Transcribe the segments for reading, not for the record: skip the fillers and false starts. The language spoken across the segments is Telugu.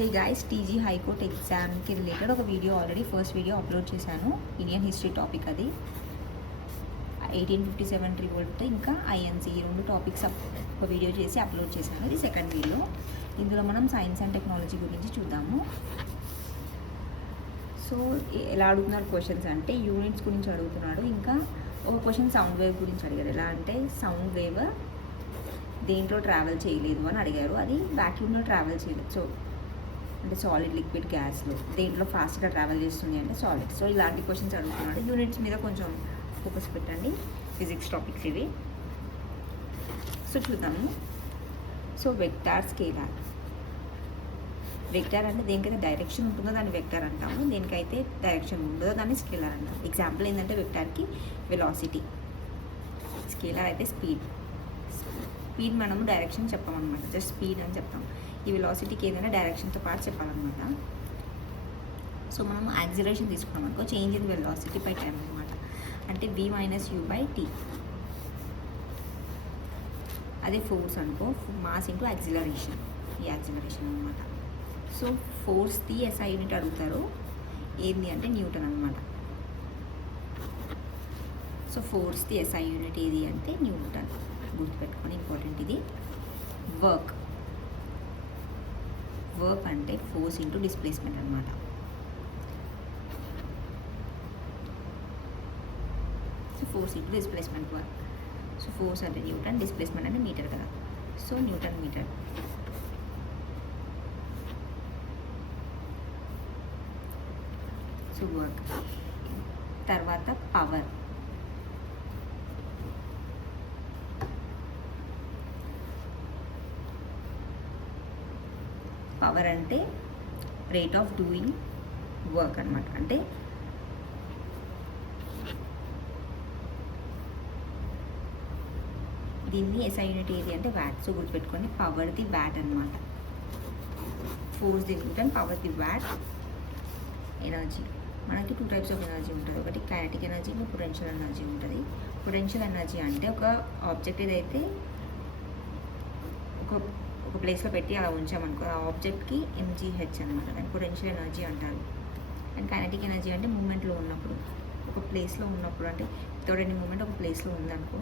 హే గైస్, టీజీ హైకోర్ట్ ఎగ్జామ్కి రిలేటెడ్ ఒక video already first video upload చేశాను. ఇండియన్ హిస్టరీ టాపిక్ అది 1857 రివోల్ట్ ఇంకా ఐఎన్సీ ఈ రెండు టాపిక్స్ ఒక వీడియో చేసి అప్లోడ్ చేశాను. ఇది సెకండ్ వీడియో. ఇందులో మనం సైన్స్ అండ్ టెక్నాలజీ గురించి చూద్దాము. సో ఎలా అడుగుతున్నారు క్వశ్చన్స్ అంటే యూనిట్స్ గురించి అడుగుతున్నాడు. ఇంకా ఒక క్వశ్చన్ సౌండ్ వేవ్ గురించి అడిగారు. ఎలా అంటే సౌండ్ వేవ్ దేంట్లో ట్రావెల్ చేయలేదు అని అడిగారు. అది వ్యాక్యూమ్లో ట్రావెల్ చేయలేదు. సో అంటే సాలిడ్, లిక్విడ్, గ్యాస్లో దేంట్లో ఫాస్ట్గా ట్రావెల్ చేస్తుంది అంటే సాలిడ్. సో ఇలాంటి క్వశ్చన్స్ అడుగుతున్నాడు. యూనిట్స్ మీద కొంచెం ఫోకస్ పెట్టండి. ఫిజిక్స్ టాపిక్స్ ఇవి. సో చూద్దాము. So vector, scalar. వెక్టార్ అంటే దేనికైతే డైరెక్షన్ ఉంటుందో దాన్ని వెక్టార్ అంటాము, దేనికైతే డైరెక్షన్ ఉండదో దాన్ని స్కేలార్ అంటాము. ఎగ్జాంపుల్ ఏంటంటే వెక్టార్కి వెలాసిటీ, స్కేలార్ అయితే స్పీడ్. స్పీడ్ మనము డైరెక్షన్ చెప్పామన్నమాట, జస్ట్ స్పీడ్ అని చెప్తాం. ఈ వెలాసిటీకి ఏదైనా డైరెక్షన్తో పాటు చెప్పాలన్నమాట. సో మనం యాక్సిలరేషన్ తీసుకున్నాం అనుకో, change in velocity by time అనమాట. అంటే v minus u by t. అదే ఫోర్స్ అనుకో, మాస్ ఇంటూ యాక్సిలరేషన్, ఈ యాక్సిలరేషన్ అనమాట. సో ఫోర్స్ది ఎస్ఐ యూనిట్ అడుగుతారు. ఏంది అంటే న్యూటన్ అనమాట. సో ఫోర్స్ది ఎస్ఐ యూనిట్ ఏది అంటే న్యూటన్. గుర్తుపెట్టుకొని ఇంపార్టెంట్ ఇది. వర్క్ అంటే ఫోర్స్ ఇంటూ డిస్ప్లేస్మెంట్ అనమాట. So force into displacement work. So force అంటే న్యూటన్, డిస్ప్లేస్మెంట్ అంటే మీటర్ కదా. So newton metre. So work. తర్వాత పవర్. పవర్ అంటే రేట్ ఆఫ్ డూయింగ్ వర్క్ అనమాట. అంటే దీన్ని ఎస్ఐ యూనిట్ ఏది అంటే వ్యాట్. సో గుర్తుపెట్టుకోండి, పవర్ది వ్యాట్ అనమాట. ఫోర్స్ది న్యూటన్, పవర్ది వ్యాట్. ఎనర్జీ మనకి 2 టైప్స్ ఆఫ్ ఎనర్జీ ఉంటుంది. ఒకటి కైనెటిక్ ఎనర్జీ, ఇంకా పొటెన్షియల్ ఎనర్జీ ఉంటుంది. పొటెన్షియల్ ఎనర్జీ అంటే ఒక ఆబ్జెక్ట్ ఏదైతే ఒక ప్లేస్లో పెట్టి అలా ఉంచామనుకో, ఆ ఆబ్జెక్ట్కి mgh అనమాట. దాన్ని పొటెన్షియల్ ఎనర్జీ అంటారు. అండ్ కైనెటిక్ ఎనర్జీ అంటే మూమెంట్లో ఉన్నప్పుడు, ఒక ప్లేస్లో ఉన్నప్పుడు, అంటే వితౌట్ ఎనీ మూమెంట్ ఒక ప్లేస్లో ఉందనుకో,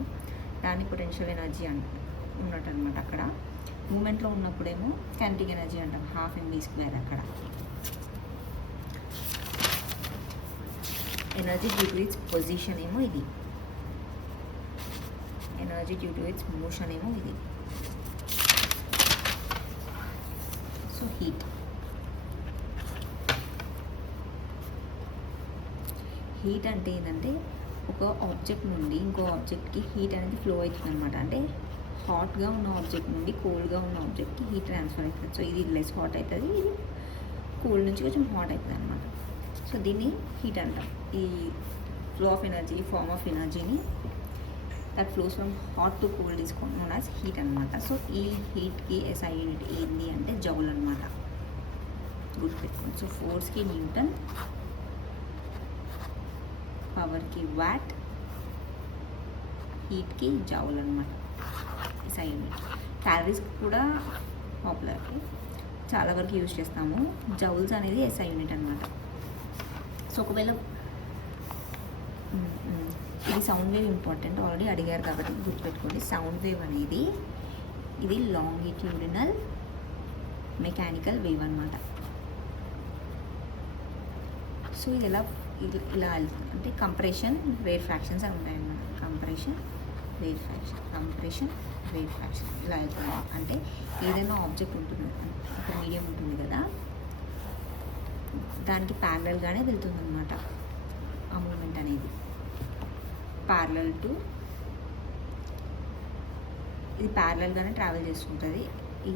దాన్ని పొటెన్షియల్ ఎనర్జీ ఉన్నట్టు అనమాట. అక్కడ మూమెంట్లో ఉన్నప్పుడేమో కైనెటిక్ ఎనర్జీ అంటాం, ½ mv². అక్కడ energy due to it's position ఏమో ఇది, energy due to it's motion ఏమో ఇది. సో హీట్ అంటే ఏంటంటే ఒక ఆబ్జెక్ట్ నుండి ఇంకో ఆబ్జెక్ట్కి హీట్ అనేది ఫ్లో అవుతుంది అనమాట. అంటే హాట్గా ఉన్న ఆబ్జెక్ట్ నుండి కోల్డ్గా ఉన్న ఆబ్జెక్ట్కి హీట్ ట్రాన్స్ఫర్ అవుతుంది. సో ఇది లెస్ హాట్ అవుతుంది, ఇది కూల్ నుంచి కొంచెం హాట్ అవుతుంది అనమాట. సో దీన్ని హీట్ అంటాం. ఈ flow of energy, form of ఎనర్జీని that flows from hot to cold is known as heat అనమాట. సో ఈ హీట్కి ఎస్ఐ యూనిట్ ఏంది అంటే జౌల్ అనమాట. గుర్తుపెట్టుకోండి. సో ఫోర్స్కి న్యూటన్, పవర్కి వాట్, హీట్కి జౌల్ అనమాట ఎస్ఐ యూనిట్. క్యాలరీస్ కూడా పాపులర్, చాలా వరకు యూజ్ చేస్తాము. జౌల్స్ అనేది ఎస్ఐ యూనిట్ అనమాట. సో ఒకవేళ ఇది సౌండ్ వేవ్ ఇంపార్టెంట్, ఆల్రెడీ అడిగారు కాబట్టి గుర్తుపెట్టుకోండి. సౌండ్ వేవ్ అనేది ఇది లాంగిట్యూడినల్ మెకానికల్ వేవ్ అనమాట. సో ఇది ఇలా వెళ్తుంది అంటే కంప్రెషన్, వేవ్ ఫ్రాక్షన్స్ అని ఉంటాయన్నమాట. కంప్రెషన్, వేవ్ ఫ్రాక్షన్ ఇలా వెళ్తుంది. అంటే ఏదైనా ఆబ్జెక్ట్ ఉంటుంది, ఒక మీడియం ఉంటుంది కదా, దానికి ప్యారలల్గానే వెళ్తుంది అనమాట ఆ మూమెంట్ అనేది. ప్యారలల్ టు ఇది ప్యారలల్గానే ట్రావెల్ చేస్తుంటుంది ఈ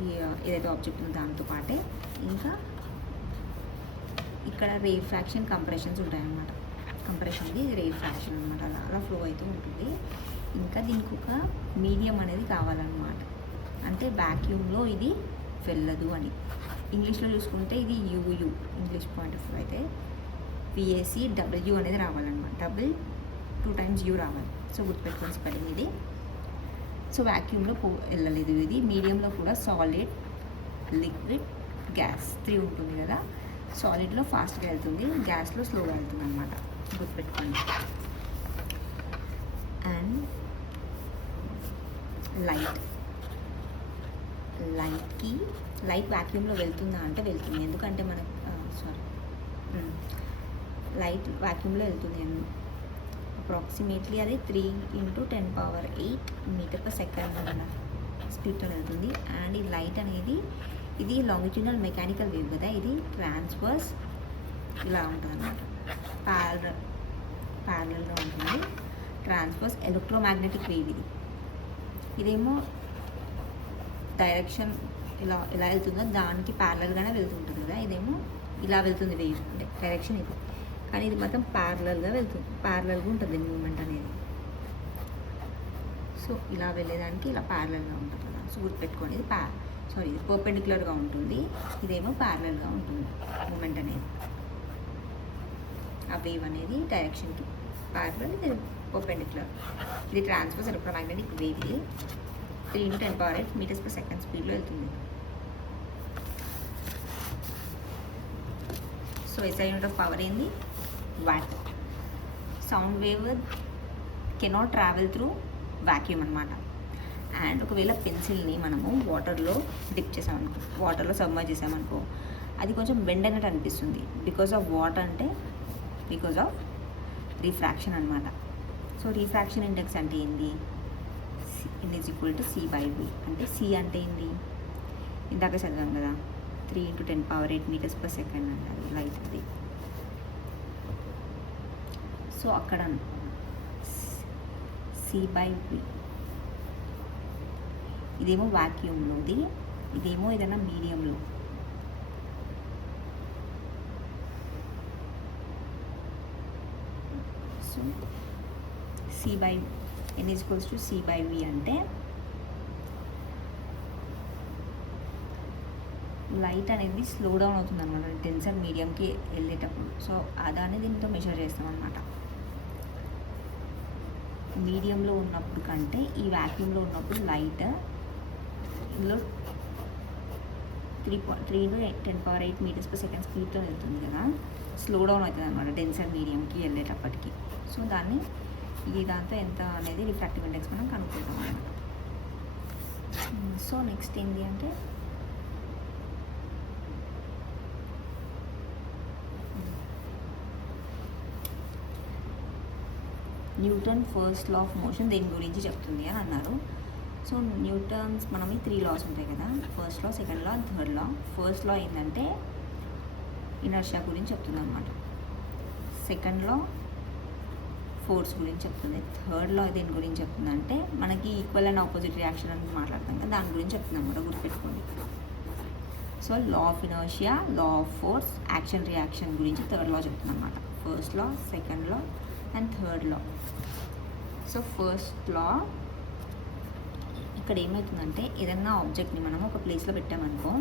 ఏదైతే ఆబ్జెక్ట్ ఉందో దాంతో పాటే. ఇంకా ఇక్కడ రేవ్ ఫ్రాక్షన్, కంప్రెషన్స్ ఉంటాయన్నమాట. కంప్రెషన్ది రేవ్ ఫ్రాక్షన్ అనమాట. అలా ఫ్లో అవుతూ ఉంటుంది. ఇంకా దీనికి ఒక మీడియం అనేది కావాలన్నమాట. అంటే వ్యాక్యూమ్లో ఇది వెళ్ళదు అని. ఇంగ్లీష్లో చూసుకుంటే ఇది యూయూ, ఇంగ్లీష్ పాయింట్ ఆఫ్ వ్యూ అయితే VACW అనేది రావాలన్నమాట. డబుల్ 2 times U రావాలి. సో గుర్తుపెట్టుకోండి స్పెల్లింగ్ ఇది. సో వ్యాక్యూమ్లో వెళ్ళలేదు ఇది. మీడియంలో కూడా సాలిడ్, లిక్విడ్, గ్యాస్ 3 ఉంటుంది కదా. సాలిడ్లో ఫాస్ట్గా వెళ్తుంది, గ్యాస్లో స్లోగా వెళ్తుంది అనమాట, గుర్తుపెట్టుకోండి. అండ్ లైట్ వ్యాక్యూమ్లో వెళ్తుందా అంటే వెళ్తుంది, ఎందుకంటే మనకు లైట్ వ్యాక్యూమ్లో వెళ్తుంది అప్రాక్సిమేట్లీ అది 3 × 10⁸ మీటర్/సెకండ్ స్పీడ్తో వెళ్తుంది. అండ్ ఈ లైట్ అనేది ఇది లాంగిట్యూడల్ మెకానికల్ వేవ్ కదా, ఇది ట్రాన్స్వర్స్ ఇలా ఉంటుంది అన్నమాట, ప్యారలల్గా ఉంటుంది. ట్రాన్స్వర్స్ ఎలక్ట్రోమాగ్నెటిక్ వేవ్ ఇదేమో డైరెక్షన్ ఇలా వెళ్తుందో దానికి ప్యారలల్గానే వెళ్తుంటుంది కదా, ఇదేమో ఇలా వెళ్తుంది వేవ్, అంటే డైరెక్షన్ ఇది, కానీ ఇది మొత్తం ప్యారలల్గా ఉంటుంది మూమెంట్ అనేది. సో ఇలా వెళ్ళేదానికి ఇలా ప్యారలల్గా ఉంటుంది కదా. సో గుర్తుపెట్టుకోండి, ఇది ఇది పర్పెండిక్యులర్గా ఉంటుంది, ఇదేమో ప్యారలల్గా ఉంటుంది మూమెంట్ అనేది. ఆ వేవ్ అనేది డైరెక్షన్కి ప్యారలల్, ఇది పర్పెండిక్యులర్. ఇది ట్రాన్స్వర్స్ ఎలక్ట్రోమాగ్నెటిక్ వేవ్, ఇది 3 × 10⁸ మీటర్స్/సెకండ్ స్పీడ్లో వెళ్తుంది. So SI unit of power ఏంది? Watt. Sound wave cannot travel through vacuum అనమాట. అండ్ ఒకవేళ పెన్సిల్ని మనము వాటర్లో డిప్ చేసామనుకో, వాటర్లో సబ్మర్జ్ చేసామనుకో, అది కొంచెం బెండ్ అయినట్టు అనిపిస్తుంది. బికాస్ ఆఫ్ వాట్ అంటే బికాస్ ఆఫ్ రిఫ్రాక్షన్ అనమాట. సో రిఫ్రాక్షన్ ఇండెక్స్ అంటే ఏంది? N = C/V. అంటే C అంటే ఏంది? ఇందాక చదివాం కదా, 3 × 10⁸ మీటర్స్/సెకండ్ అంటారు లైట్ అది. సో అక్కడ C/V, ఇదేమో వాక్యూమ్లోది, ఇదేమో ఏదైనా మీడియంలో. సో N = C/V అంటే లైట్ అనేది స్లో డౌన్ అవుతుంది అనమాట డెన్సర్ మీడియంకి వెళ్ళేటప్పుడు. సో అదాన్ని దీంతో మెజర్ చేస్తాం అనమాట. మీడియంలో ఉన్నప్పుడు కంటే ఈ వ్యాక్యూమ్లో ఉన్నప్పుడు లైట్ ఇందులో 3 × 10⁸ మీటర్స్/సెకండ్ స్పీడ్తో వెళ్తుంది కదా, స్లో డౌన్ అవుతుంది అనమాట డెన్సర్ మీడియంకి వెళ్ళేటప్పటికి. సో దాన్ని దాంతో ఎంత అనేది రిఫ్రాక్టివ్ ఇండెక్స్ మనం కనుక్కుంటాం అన్నమాట. సో నెక్స్ట్ ఏంటి అంటే Newton first law of motion దేని గురించి చెప్తుంది అని అన్నారు. సో న్యూటన్స్ మనం 3 లాస్ ఉంటాయి కదా, first law, second law, third law. First law ఏంటంటే ఇనర్షియా గురించి చెప్తుంది అనమాట. సెకండ్ లా ఫోర్స్ గురించి చెప్తుంది. థర్డ్ లా దేని గురించి చెప్తుందంటే మనకి ఈక్వల్ అండ్ ఆపోజిట్ రియాక్షన్ అని మాట్లాడతాం కదా, దాని గురించి చెప్తుంది అనమాట, గుర్తుపెట్టుకోండి. So law of inertia, law of force, action reaction గురించి థర్డ్ లా చెప్తుంది అనమాట. First law, second law and third law. So first law ఇక్కడ ఏమవుతుందంటే ఏదన్నా ఆబ్జెక్ట్ని మనం ఒక ప్లేస్లో పెట్టామనుకో,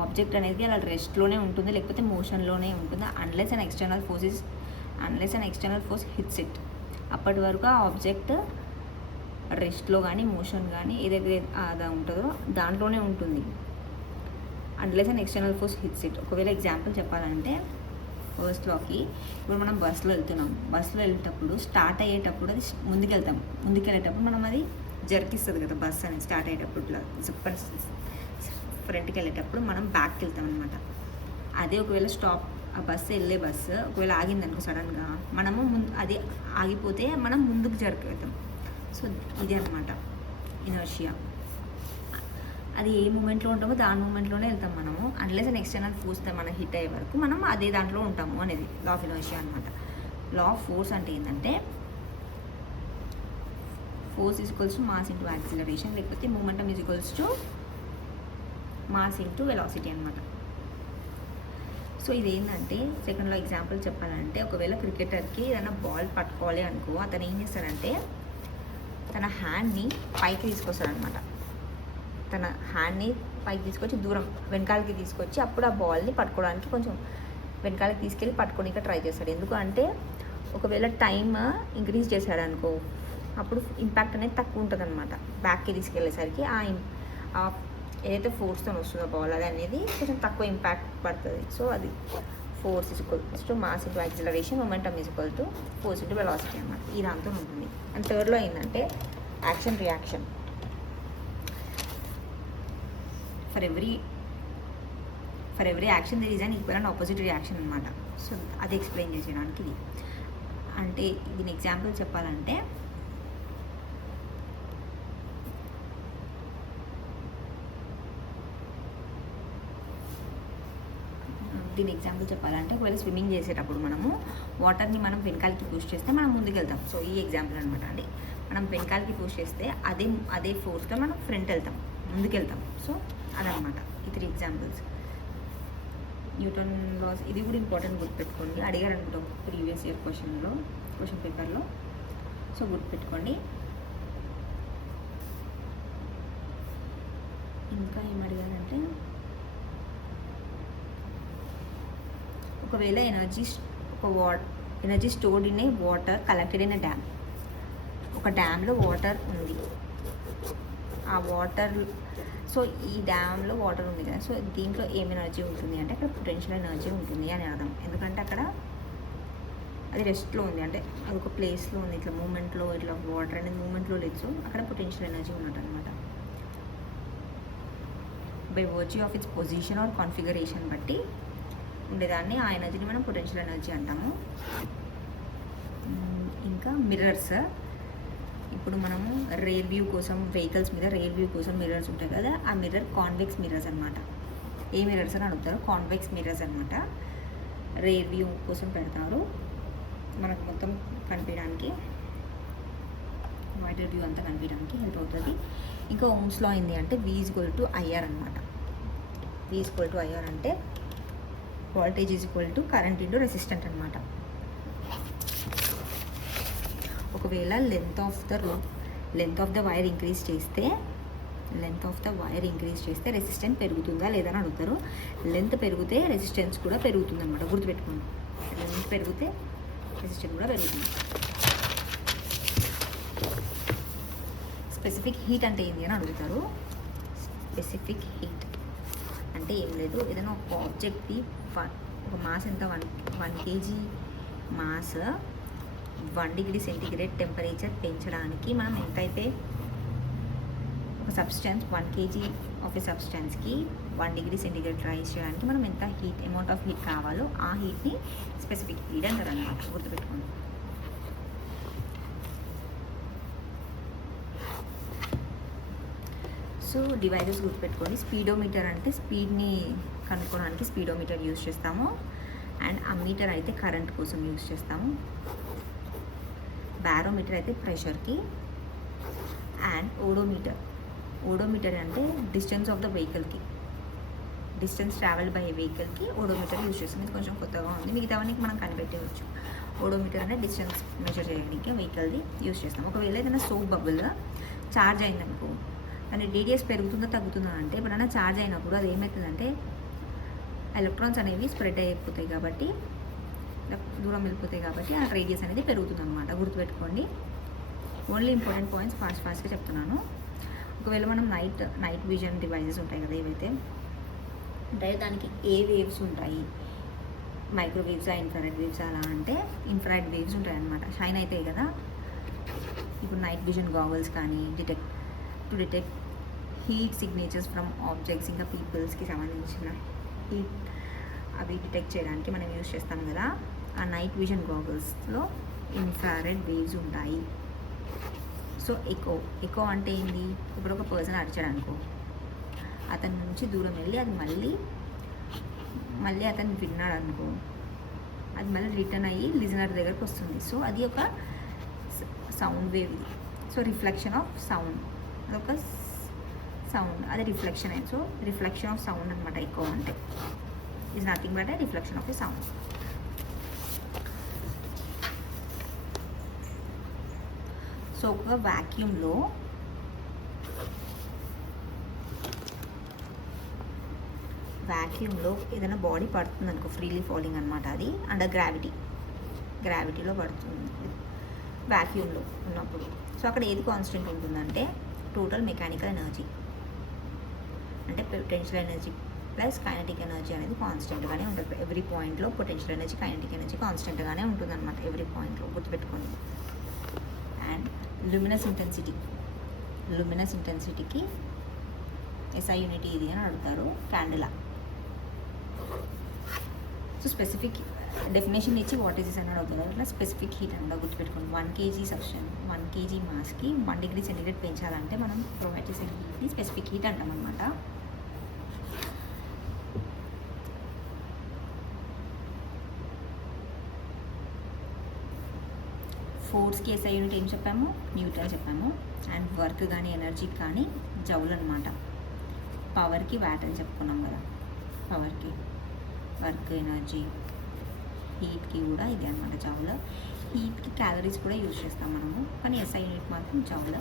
ఆబ్జెక్ట్ అనేది అలా రెస్ట్లోనే ఉంటుంది, లేకపోతే మోషన్లోనే ఉంటుంది, unless and external force hits it. అప్పటి వరకు ఆ ఆబ్జెక్ట్ రెస్ట్లో కానీ మోషన్ కానీ ఏదైతే అది ఉంటుందో దాంట్లోనే ఉంటుంది, unless and external force hits it. ఒకవేళ ఎగ్జాంపుల్ చెప్పాలంటే ఫస్ట్ లాకి, ఇప్పుడు మనం బస్సులో వెళ్తున్నాం, బస్సులో వెళ్ళేటప్పుడు స్టార్ట్ అయ్యేటప్పుడు అది ముందుకెళ్ళేటప్పుడు మనం అది జర్కిస్తుంది కదా, బస్ అనేది స్టార్ట్ అయ్యేటప్పుడు ఇట్లా జిప్పని ఫ్రంట్కి వెళ్ళేటప్పుడు మనం బ్యాక్కి వెళ్తాం అనమాట. అదే ఒకవేళ ఆ బస్సు ఒకవేళ ఆగిందనుకో సడన్గా, మనము అది ఆగిపోతే మనం ముందుకు జరుపుతాం. సో ఇది అనమాట ఇనర్షియా. అది ఏ మూమెంట్లో ఉంటామో దాని మూమెంట్లోనే వెళ్తాం మనము, అన్లెస్ అండ్ ఎక్స్టర్నల్ ఫోర్స్ మనం హిట్ అయ్యే వరకు మనం అదే దాంట్లో ఉంటాము అనేది లా ఆఫ్ ఇనర్షియా అనమాట. లా ఆఫ్ ఫోర్స్ అంటే ఏంటంటే ఫోర్స్ = మాస్ × యాక్సిలరేషన్, లేకపోతే మూమెంటమ్ = మాస్ × వెలాసిటీ అనమాట. సో ఇదేంటంటే సెకండ్లో ఎగ్జాంపుల్ చెప్పాలంటే, ఒకవేళ క్రికెటర్కి ఏదైనా బాల్ పట్టుకోవాలి అనుకో, అతను ఏం చేస్తాడంటే తన హ్యాండ్ని పైకి తీసుకొస్తాడనమాట. తన హ్యాండ్ని పైకి తీసుకొచ్చి దూరం వెనకాలకి తీసుకొచ్చి అప్పుడు ఆ బాల్ని పట్టుకోవడానికి కొంచెం వెనకాలకి తీసుకెళ్ళి పట్టుకోనికి ట్రై చేస్తాడు. ఎందుకు అంటే ఒకవేళ టైమ్ ఇంక్రీజ్ చేశాడు అనుకో, అప్పుడు ఇంపాక్ట్ అనేది తక్కువ ఉంటుంది అనమాట. బ్యాక్కి తీసుకెళ్ళేసరికి ఏదైతే ఫోర్స్తో వస్తుందో బాల్ అది అనేది కొంచెం తక్కువ ఇంపాక్ట్ పడుతుంది. సో అది force equals to mass into acceleration, momentum equal to force into velocity అనమాట. ఈ దాంతో ఉంటుంది. అండ్ థర్డ్లో ఏంటంటే action reaction. For every action there is an equal and opposite reaction అనమాట. సో అది ఎక్స్ప్లెయిన్ చేసేయడానికి ఇది. అంటే దీని ఎగ్జాంపుల్ చెప్పాలంటే ఒకవేళ స్విమ్మింగ్ చేసేటప్పుడు మనము వాటర్ని మనం వెనకాలకి పుష్ చేస్తే మనం ముందుకు వెళ్తాం. సో ఈ ఎగ్జాంపుల్ అనమాట అండి. మనం వెనకాలకి పుష్ చేస్తే అదే ఫోర్స్తో మనం ఫ్రంట్ వెళ్తాం, ముందుకు వెళ్తాం. సో అదనమాట ఈ 3 ఎగ్జాంపుల్స్. న్యూటన్ లాస్ ఇది కూడా ఇంపార్టెంట్, గుర్తుపెట్టుకోండి. అడిగారు అనుకుంటాం ప్రీవియస్ ఇయర్ క్వశ్చన్ పేపర్లో. సో గుర్తుపెట్టుకోండి. ఇంకా ఏం అడిగారంటే ఒకవేళ energy stored in a water collected in a dam. ఒక డ్యామ్లో వాటర్ ఉంది. ఆ వాటర్, సో ఈ డ్యామ్లో వాటర్ ఉంది కదా, సో దీంట్లో ఏం ఎనర్జీ ఉంటుంది అంటే అక్కడ పొటెన్షియల్ ఎనర్జీ ఉంటుంది అని అర్థం. ఎందుకంటే అక్కడ అది రెస్ట్లో ఉంది, అంటే అది ఒక ప్లేస్లో ఉంది, ఇట్లా మూమెంట్లో, ఇట్లా వాటర్ అనేది మూమెంట్లో లేదు. సో అక్కడ పొటెన్షియల్ ఎనర్జీ ఉన్నట్టు అనమాట. By virtue of its position or configuration బట్టి ఉండేదాన్ని ఆ ఎనర్జీని మనం పొటెన్షియల్ ఎనర్జీ అంటాము. ఇంకా మిర్రర్స్. ఇప్పుడు మనము రేర్ వ్యూ కోసం, వెహికల్స్ మీద రేర్ వ్యూ కోసం మిర్రర్స్ ఉంటాయి కదా, ఆ మిర్రర్ కాన్వెక్స్ మిర్రర్స్ అనమాట. ఏ మిర్రర్స్ అని అడుగుతారు? కాన్వెక్స్ మిర్రర్స్ అనమాట. రేర్ వ్యూ కోసం పెడతారు, మనకు మొత్తం కనిపించడానికి, వైడర్ వ్యూ అంతా కనిపించడానికి హెల్ప్ అవుతుంది. ఇంకా ఓమ్స్లో అయింది అంటే V=IR అనమాట. V=IR అంటే వోల్టేజ్ కరెంట్ ఇంటూ రెసిస్టెంట్ అనమాట. ఒకవేళ length of the wire increase చేస్తే రెసిస్టెన్స్ పెరుగుతుందా లేదా అని అడుగుతారు. లెంత్ పెరిగితే రెసిస్టెన్స్ కూడా పెరుగుతుంది అనమాట. గుర్తుపెట్టుకోండి, లెంత్ పెరిగితే రెసిస్టెన్స్ కూడా పెరుగుతుంది. స్పెసిఫిక్ హీట్ అంటే ఏంటి అని అడుగుతారు. స్పెసిఫిక్ హీట్ అంటే ఏం లేదు, ఏదైనా ఒక ఆబ్జెక్ట్ది ఒక మాస్ ఎంత 1 kg mass 1 degree centigrade temperature పెంచడానికి మనం ఎంతైతే ఒక సబ్స్టెన్స్ 1 kg ఆఫ్ ఏ సబ్స్టెన్స్కి 1 degree సెంటీగ్రేడ్ రైజ్ చేయడానికి మనం ఎంత అమౌంట్ ఆఫ్ హీట్ కావాలో ఆ హీట్ని స్పెసిఫిక్ హీట్ అంటారు అన్నమాట. గుర్తుపెట్టుకోండి. సో డివైజెస్ గుర్తుపెట్టుకోండి. స్పీడోమీటర్ అంటే స్పీడ్ని కనుక్కోవడానికి స్పీడోమీటర్ యూజ్ చేస్తాము. అండ్ అమ్మీటర్ అయితే కరెంట్ కోసం యూజ్ చేస్తాము. బ్యారోమీటర్ అయితే ప్రెషర్కి. అండ్ ఓడోమీటర్ అంటే డిస్టెన్స్ ఆఫ్ ద వెహికల్కి, డిస్టెన్స్ ట్రావెల్ బై వెహికల్కి ఓడోమీటర్ యూజ్ చేస్తాం. ఇది కొంచెం కొత్తగా ఉంది, మిగతావన్నీ మనం కనిపెట్టవచ్చు. ఓడోమీటర్ అంటే డిస్టెన్స్ మెజర్ చేయడానికి వెహికల్ది యూజ్ చేస్తాం. ఒకవేళ ఏదైనా సోప్ బబుల్ ఛార్జ్ అయిందనుకో, కానీ రేడియస్ పెరుగుతుందా తగ్గుతుందా అంటే ఎప్పుడైనా ఛార్జ్ అయినప్పుడు అది ఏమవుతుందంటే ఎలక్ట్రాన్స్ అనేవి స్ప్రెడ్ అయిపోతాయి కాబట్టి, దూరం వెళ్ళిపోతాయి కాబట్టి ఆ రేడియస్ అనేది పెరుగుతుంది అనమాట. గుర్తుపెట్టుకోండి. ఓన్లీ ఇంపార్టెంట్ పాయింట్స్ ఫాస్ట్గా చెప్తున్నాను. ఒకవేళ మనం నైట్ విజన్ డివైజెస్ ఉంటాయి కదా, ఏవైతే ఉంటాయో దానికి ఏ వేవ్స్ ఉంటాయి, మైక్రోవేవ్సా ఇన్ఫ్రారెడ్ వేవ్స్ అలా అంటే ఇన్ఫ్రారెడ్ వేవ్స్ ఉంటాయి అన్నమాట. షైన్ అవుతాయి కదా. ఇప్పుడు నైట్ విజన్ గాగల్స్ కానీ to detect heat signatures from objects, ఇంకా పీపుల్స్కి సంబంధించిన హీట్ అవి డిటెక్ట్ చేయడానికి మనం యూజ్ చేస్తాం కదా. ఆ నైట్ విజన్ గాగల్స్లో ఇన్ఫ్రారెడ్ వేవ్స్ ఉంటాయి. సో ఎకో అంటే ఏంటి? ఇప్పుడు ఒక పర్సన్ అరిచాడు అనుకో, అతని నుంచి దూరం వెళ్ళి అది మళ్ళీ అతను విన్నాడు అనుకో, అది మళ్ళీ రిటర్న్ అయ్యి లిజనర్ దగ్గరకు వస్తుంది. సో అది ఒక sound wave. So reflection of sound, అదొక సౌండ్, అది రిఫ్లెక్షన్ అయింది. సో రిఫ్లెక్షన్ ఆఫ్ సౌండ్ అనమాట ఎకో అంటే. Is nothing but A reflection of A sound. So ఒక వ్యాక్యూమ్లో ఏదైనా బాడీ పడుతుంది అనుకో, ఫ్రీలీ ఫాలింగ్ అనమాట, అది అండర్ గ్రావిటీలో పడుతుంది వ్యాక్యూమ్లో ఉన్నప్పుడు. సో అక్కడ ఏది కాన్స్టెంట్ ఉంటుందంటే టోటల్ మెకానికల్ ఎనర్జీ. అంటే potential energy plus kinetic energy అనేది కాన్స్టెంట్గానే ఉంటుంది. ఎవ్రీ పాయింట్లో పొటెన్షియల్ ఎనర్జీ కైనటిక్ ఎనర్జీ కాన్స్టెంట్గానే ఉంటుంది అనమాట, ఎవ్రీ పాయింట్లో గుర్తుపెట్టుకోండి. అండ్ ల్యూమినస్ ఇంటెన్సిటీకి ఎస్ఐ యూనిట్ ఇది అని అడుగుతారు, క్యాండిలా. సో స్పెసిఫిక్ డెఫినేషన్ ఇచ్చి వాట్ ఈస్ దిస్ అని అడుగుతారు, అట్లా స్పెసిఫిక్ హీట్ అని గుర్తుపెట్టుకోండి. 1 kg substance 1 kg మాస్కి 1 degree centigrade పెంచాలంటే మనం ప్రొవైడ్ చేసే హీట్ని స్పెసిఫిక్ హీట్ అంటాం అనమాట. ఫోర్స్కి ఎస్ఐ యూనిట్ ఏం చెప్పాము, న్యూటన్ చెప్పాము. అండ్ వర్క్ కానీ ఎనర్జీకి కానీ జౌల్ అనమాట. పవర్కి వ్యాట్ అని చెప్పుకున్నాం కదా, పవర్కి వర్క్, ఎనర్జీ, హీట్కి కూడా ఇదే అనమాట జౌల్. హీట్కి క్యాలరీస్ కూడా యూజ్ చేస్తాం మనము, కానీ ఎస్ఐ యూనిట్ మాత్రం జౌల్.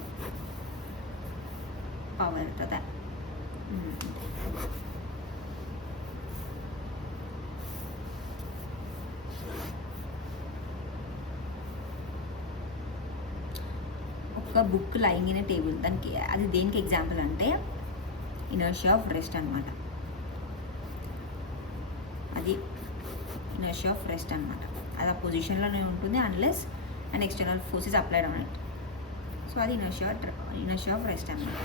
పవర్ కదా. ఒక బుక్ లైయింగ్ ఇన్ టేబుల్, దానికి అది దేనికి ఎగ్జాంపుల్ అంటే ఇనర్షియా ఆఫ్ రెస్ట్ అనమాట. అది ఇనర్షియా ఆఫ్ రెస్ట్ అనమాట. అది ఆ పొజిషన్లోనే ఉంటుంది unless and external forces applied on it. So అది ఇనర్షియా ఆఫ్ రెస్ట్ అనమాట.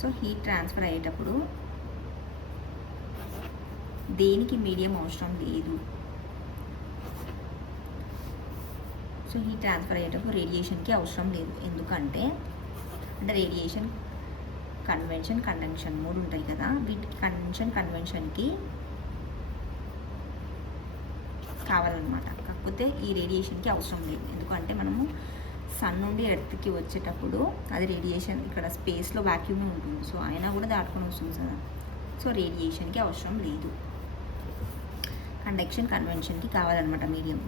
సో హీట్ ట్రాన్స్ఫర్ అయ్యేటప్పుడు దేనికి మీడియం అవసరం లేదు. సో హీట్ ట్రాన్స్ఫర్ అయ్యేటప్పుడు రేడియేషన్కి అవసరం లేదు. ఎందుకంటే అంటే రేడియేషన్, కన్వెన్షన్, కండక్షన్ 3 ఉంటాయి కదా. వీటికి కన్వెన్షన్కి కావాలన్నమాట. కాకపోతే ఈ రేడియేషన్కి అవసరం లేదు. ఎందుకంటే మనము సన్ నుండి ఎర్త్కి వచ్చేటప్పుడు అది రేడియేషన్ ఇక్కడ స్పేస్లో వ్యాక్యూమ్ ఉంటుంది. సో అయినా కూడా దాటుకొని వస్తుంది కదా. సో రేడియేషన్కి అవసరం లేదు. కండక్షన్, కన్వెన్షన్కి కావాలన్నమాట మీడియం.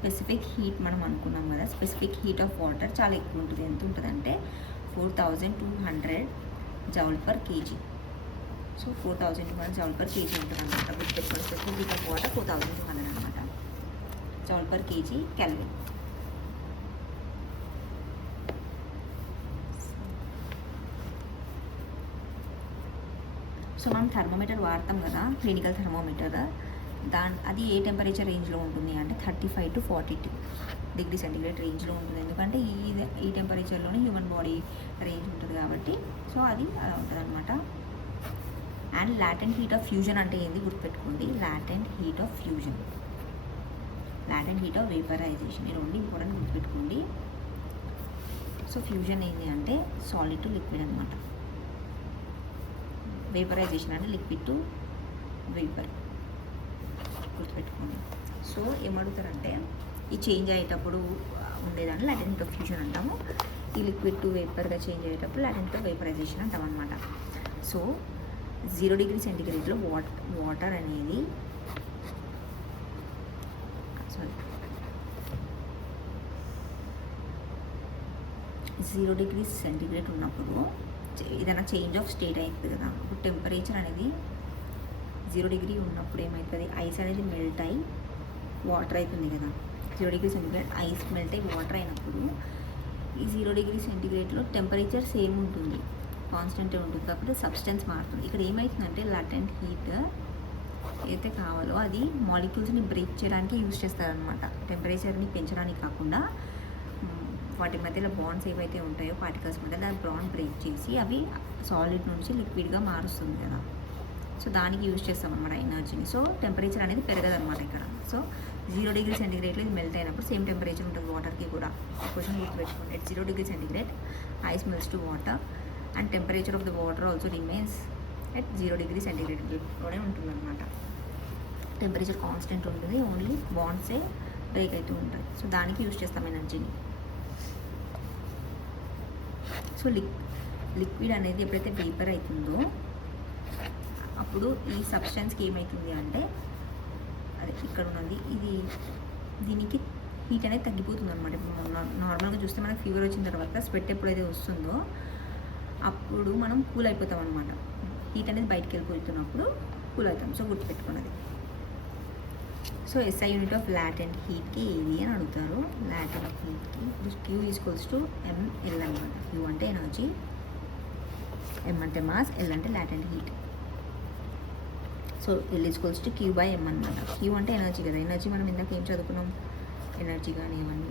స్పెసిఫిక్ హీట్ మనం అనుకున్నాం కదా, స్పెసిఫిక్ హీట్ ఆఫ్ వాటర్ చాలా ఎక్కువ ఉంటుంది. ఎంత ఉంటుంది అంటే 4200 joule per KG. So 4200 joule per KG ఉంటుంది అనమాట. గుర్తుపెట్టుకోండి, స్పెసిఫిక్ హీట్ ఆఫ్ వాటర్ 4200 అనమాట joule per KG kelvin. So మనం థర్మోమీటర్ వాడతాం కదా, క్లినికల్ థర్మోమీటర్. అది ఏ టెంపరేచర్ రేంజ్లో ఉంటుంది అంటే 35 to 42 డిగ్రీ సెంటిగ్రేడ్ రేంజ్లో ఉంటుంది. ఎందుకంటే ఈ టెంపరేచర్లోనే హ్యూమన్ బాడీ రేంజ్ ఉంటుంది కాబట్టి. సో అది అలా ఉంటుంది అనమాట. And latent heat of fusion అంటే ఏంది గుర్తుపెట్టుకోండి. Latent heat of fusion, latent heat of vaporisation, ఈ రెండు ఇంపార్టెంట్ గుర్తుపెట్టుకోండి. సో ఫ్యూజన్ ఏంటి అంటే సాలిడ్ టు లిక్విడ్ అనమాట. వేపరైజేషన్ అంటే లిక్విడ్ టు వేపర్, గుర్తుపెట్టుకోండి. సో ఏమడుగుతారంటే ఈ చేంజ్ అయ్యేటప్పుడు ఉండేదాన్ని లాటెంట్ హీట్ ఆఫ్ ఫ్యూజన్ అంటాము. ఈ లిక్విడ్ టు వేపర్గా చేంజ్ అయ్యేటప్పుడు లాటెంట్ హీట్ ఆఫ్ వేపరైజేషన్ అంటాం అనమాట. సో 0 degree సెంటిగ్రేడ్లో వాటర్ అనేది 0 degree సెంటిగ్రేడ్ ఉన్నప్పుడు ఏదైనా చేంజ్ ఆఫ్ స్టేట్ అవుతుంది కదా. ఇప్పుడు టెంపరేచర్ అనేది 0 degree ఉన్నప్పుడు ఏమవుతుంది, ఐస్ అనేది మెల్ట్ అయ్యి వాటర్ అవుతుంది కదా. 0 degree సెంటిగ్రేడ్ ఐస్ మెల్ట్ అయ్యి వాటర్ అయినప్పుడు ఈ 0 degree సెంటిగ్రేడ్లో టెంపరేచర్ సేమ్ ఉంటుంది, కాన్స్టెంటే ఉంటుంది. కాకపోతే సబ్స్టెన్స్ మారుతుంది. ఇక్కడ ఏమవుతుందంటే లాటెంట్ హీట్ ఏదైతే కావాలో అది మాలిక్యూల్స్ని బ్రేక్ చేయడానికి యూజ్ చేస్తారనమాట. టెంపరేచర్ని పెంచడానికి కాకుండా వాటి మధ్యలో బాండ్స్ ఏవైతే ఉంటాయో పార్టికల్స్ మధ్య దాని బాండ్ బ్రేక్ చేసి అవి సాలిడ్ నుంచి లిక్విడ్గా మారుస్తుంది కదా. సో దానికి యూజ్ చేస్తాం అన్నమాట ఎనర్జీని. సో టెంపరేచర్ అనేది పెరగదన్నమాట ఇక్కడ. సో 0 degree సెంటిగ్రేడ్లో ఇది మెల్ట్ అయినప్పుడు సేమ్ టెంపరేచర్ ఉంటుంది వాటర్కి కూడా. క్వశ్చన్ గుర్తుపెట్టుకోండి. At 0 degree centigrade ice melts to water and temperature of the water also remains at 0 degree సెంటిగ్రేడ్లోనే ఉంటుంది అనమాట. టెంపరేచర్ కాన్స్టెంట్ ఉంటుంది, ఓన్లీ బాండ్సే బ్రేక్ అవుతూ ఉంటాయి. సో దానికి యూజ్ చేస్తాం ఎనర్జీని. సో లిక్విడ్ అనేది ఎప్పుడైతే వేపర్ అవుతుందో అప్పుడు ఈ సబ్స్టెన్స్కి ఏమవుతుంది అంటే అదే ఇక్కడ ఉన్నది దీనికి హీట్ అనేది తగ్గిపోతుంది అనమాట. ఇప్పుడు నార్మల్గా చూస్తే మనకు ఫీవర్ వచ్చిన తర్వాత స్వెట్ ఎప్పుడైతే వస్తుందో అప్పుడు మనం కూల్ అయిపోతాం అనమాట. హీట్ అనేది బయటికి వెళ్ళిపోతున్నప్పుడు కూల్ అవుతాం. సో గుర్తుపెట్టుకున్నది. So SI unit of latent హీట్కి ఏది అని అడుగుతారు. లాటెంట్ హీట్కి క్యూ ఈక్వల్స్ టు ఎంఎల్ అనమాట. క్యూ అంటే ఎనర్జీ, ఎం అంటే మాస్, ఎల్ అంటే latent heat. So L equals to Q by M అనమాట. క్యూ అంటే ఎనర్జీ కదా, ఎనర్జీ మనం ఇందాక ఏం చదువుకున్నాం, ఎనర్జీ కానీ ఏమన్నీ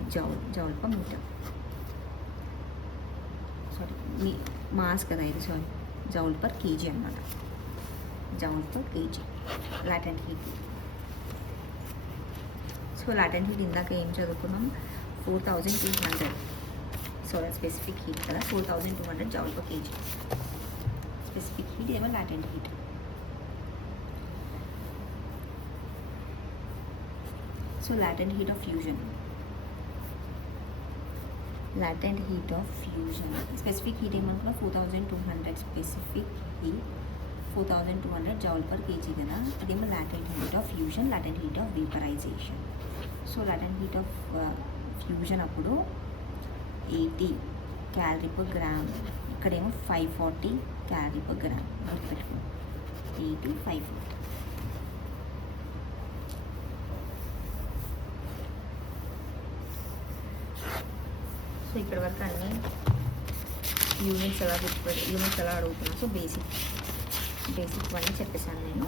joule per metre. Sorry mass కదా ఇది, సారీ జౌల్ పర్ కేజీ అనమాట. Joule per KG latent heat. So latent heat ఇందాక ఏం చదువుకున్నాం, 4200. సో స్పెసిఫిక్ హీట్ కదా, 4200 joule per KG specific heat, ఏమో latent heat. So latent heat of fusion, latent heat of fusion specific heat ఏమనుకున్నా 4200 specific heat, 4200 joule per KG కదా, అదేమో latent heat of fusion, latent heat of vaporisation. So latent heat of fusion అప్పుడు 80 క్యాలరీ పర్ గ్రామ్, ఇక్కడేమో 540 క్యాలరీ పర్ గ్రామ్. గుర్తుపెట్టుకో 80 540. సో ఇక్కడ వరకు అన్నీ యూనిట్స్ ఎలా అడుగుతున్నా. సో బేసిక్ అన్నీ చెప్పేసాను నేను.